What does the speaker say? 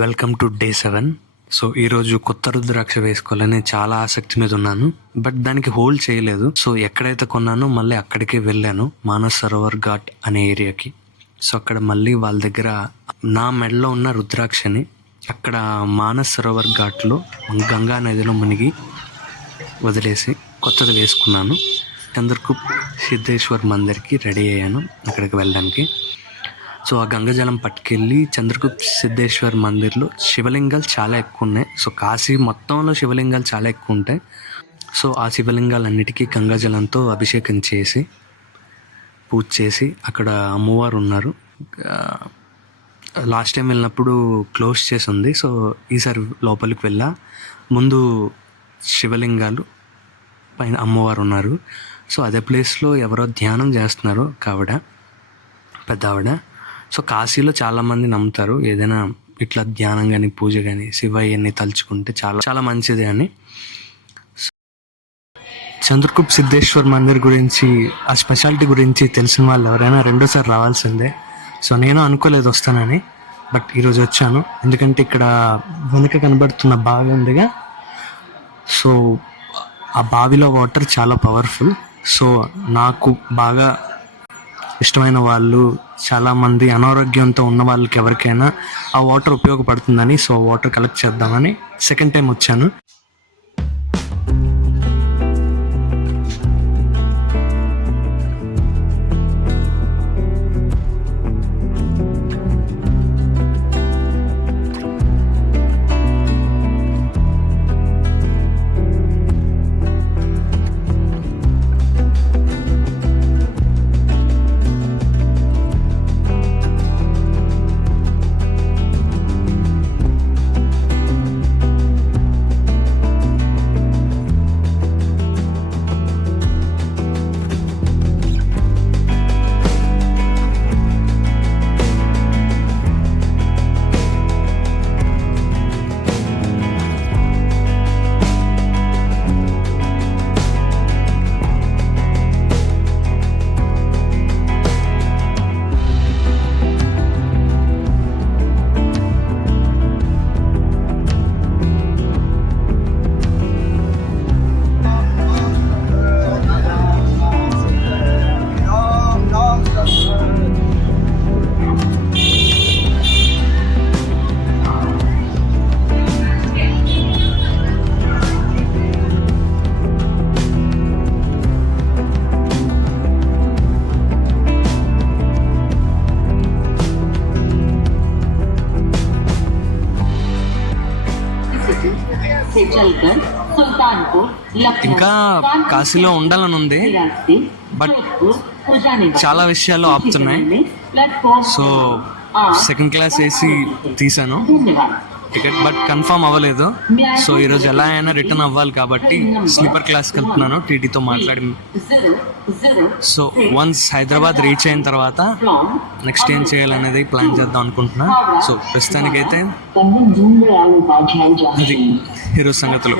Welcome to day 7. So ఈరోజు కొత్త రుద్రాక్ష వేసుకోవాలని చాలా ఆసక్తి మీద ఉన్నాను, బట్ దానికి హోల్డ్ చేయలేదు. సో ఎక్కడైతే కొన్నానో మళ్ళీ అక్కడికే వెళ్ళాను, మానస్ సరోవర్ ఘాట్ అనే ఏరియాకి. సో అక్కడ మళ్ళీ వాళ్ళ దగ్గర నా మెడలో ఉన్న రుద్రాక్షని అక్కడ మానస్ సరోవర్ ఘాట్లో గంగా నదిలో మునిగి వదిలేసి కొత్తది వేసుకున్నాను. చంద్రకూప్ సిద్ధేశ్వర్ మందిర్కి రెడీ అయ్యాను అక్కడికి వెళ్ళడానికి. సో ఆ గంగాజలం పట్టుకెళ్ళి చంద్రకూప్ సిద్ధేశ్వర్ మందిర్లో శివలింగాలు చాలా ఎక్కువ ఉన్నాయి. సో కాశీ మొత్తంలో శివలింగాలు చాలా ఎక్కువ ఉంటాయి. సో ఆ శివలింగాలన్నిటికీ గంగాజలంతో అభిషేకం చేసి పూజ చేసి అక్కడ అమ్మవారు ఉన్నారు. లాస్ట్ టైం వెళ్ళినప్పుడు క్లోజ్ చేసి ఉంది. సో ఈసారి లోపలికి వెళ్ళా. ముందు శివలింగాలు, పైన అమ్మవారు ఉన్నారు. సో అదే ప్లేస్లో ఎవరో ధ్యానం చేస్తున్నారు ఆవిడ, పెద్ద ఆవిడ. సో కాశీలో చాలామంది నమ్ముతారు ఏదైనా ఇట్లా ధ్యానం కానీ పూజ కానీ శివయ్యని తలుచుకుంటే చాలా చాలా మంచిది అని. చంద్రకూప్ సిద్ధేశ్వర్ మందిర్ గురించి, ఆ స్పెషాలిటీ గురించి తెలిసిన వాళ్ళు ఎవరైనా రెండోసారి రావాల్సిందే. సో నేను అనుకోలేదు వస్తానని, బట్ ఈరోజు వచ్చాను. ఎందుకంటే ఇక్కడ వెనుక కనబడుతున్న బావి ఉందిగా, సో ఆ బావిలో వాటర్ చాలా పవర్ఫుల్. సో నాకు బాగా ఇష్టమైన వాళ్ళు, చాలామంది అనారోగ్యంతో ఉన్న వాళ్ళకి ఎవరికైనా ఆ వాటర్ ఉపయోగపడుతుందని, సో వాటర్ కలెక్ట్ చేద్దామని సెకండ్ టైం వచ్చాను. ఇంకా కాశీలో ఉండాలని ఉంది, బట్ చాలా విషయాలు ఆపుతున్నాయి. సో సెకండ్ క్లాస్ ఏసీ తీసాను టికెట్, బట్ కన్ఫర్మ్ అవ్వలేదు. సో ఈరోజు ఎలా అయినా రిటర్న్ అవ్వాలి కాబట్టి స్లీపర్ క్లాస్కి వెళ్తున్నాను టీటీతో మాట్లాడి. సో వన్స్ హైదరాబాద్ రీచ్ అయిన తర్వాత నెక్స్ట్ ఏం చేయాలనేది ప్లాన్ చేద్దాం అనుకుంటున్నా. సో ప్రస్తుతానికైతే అది ఈరోజు సంగతులు.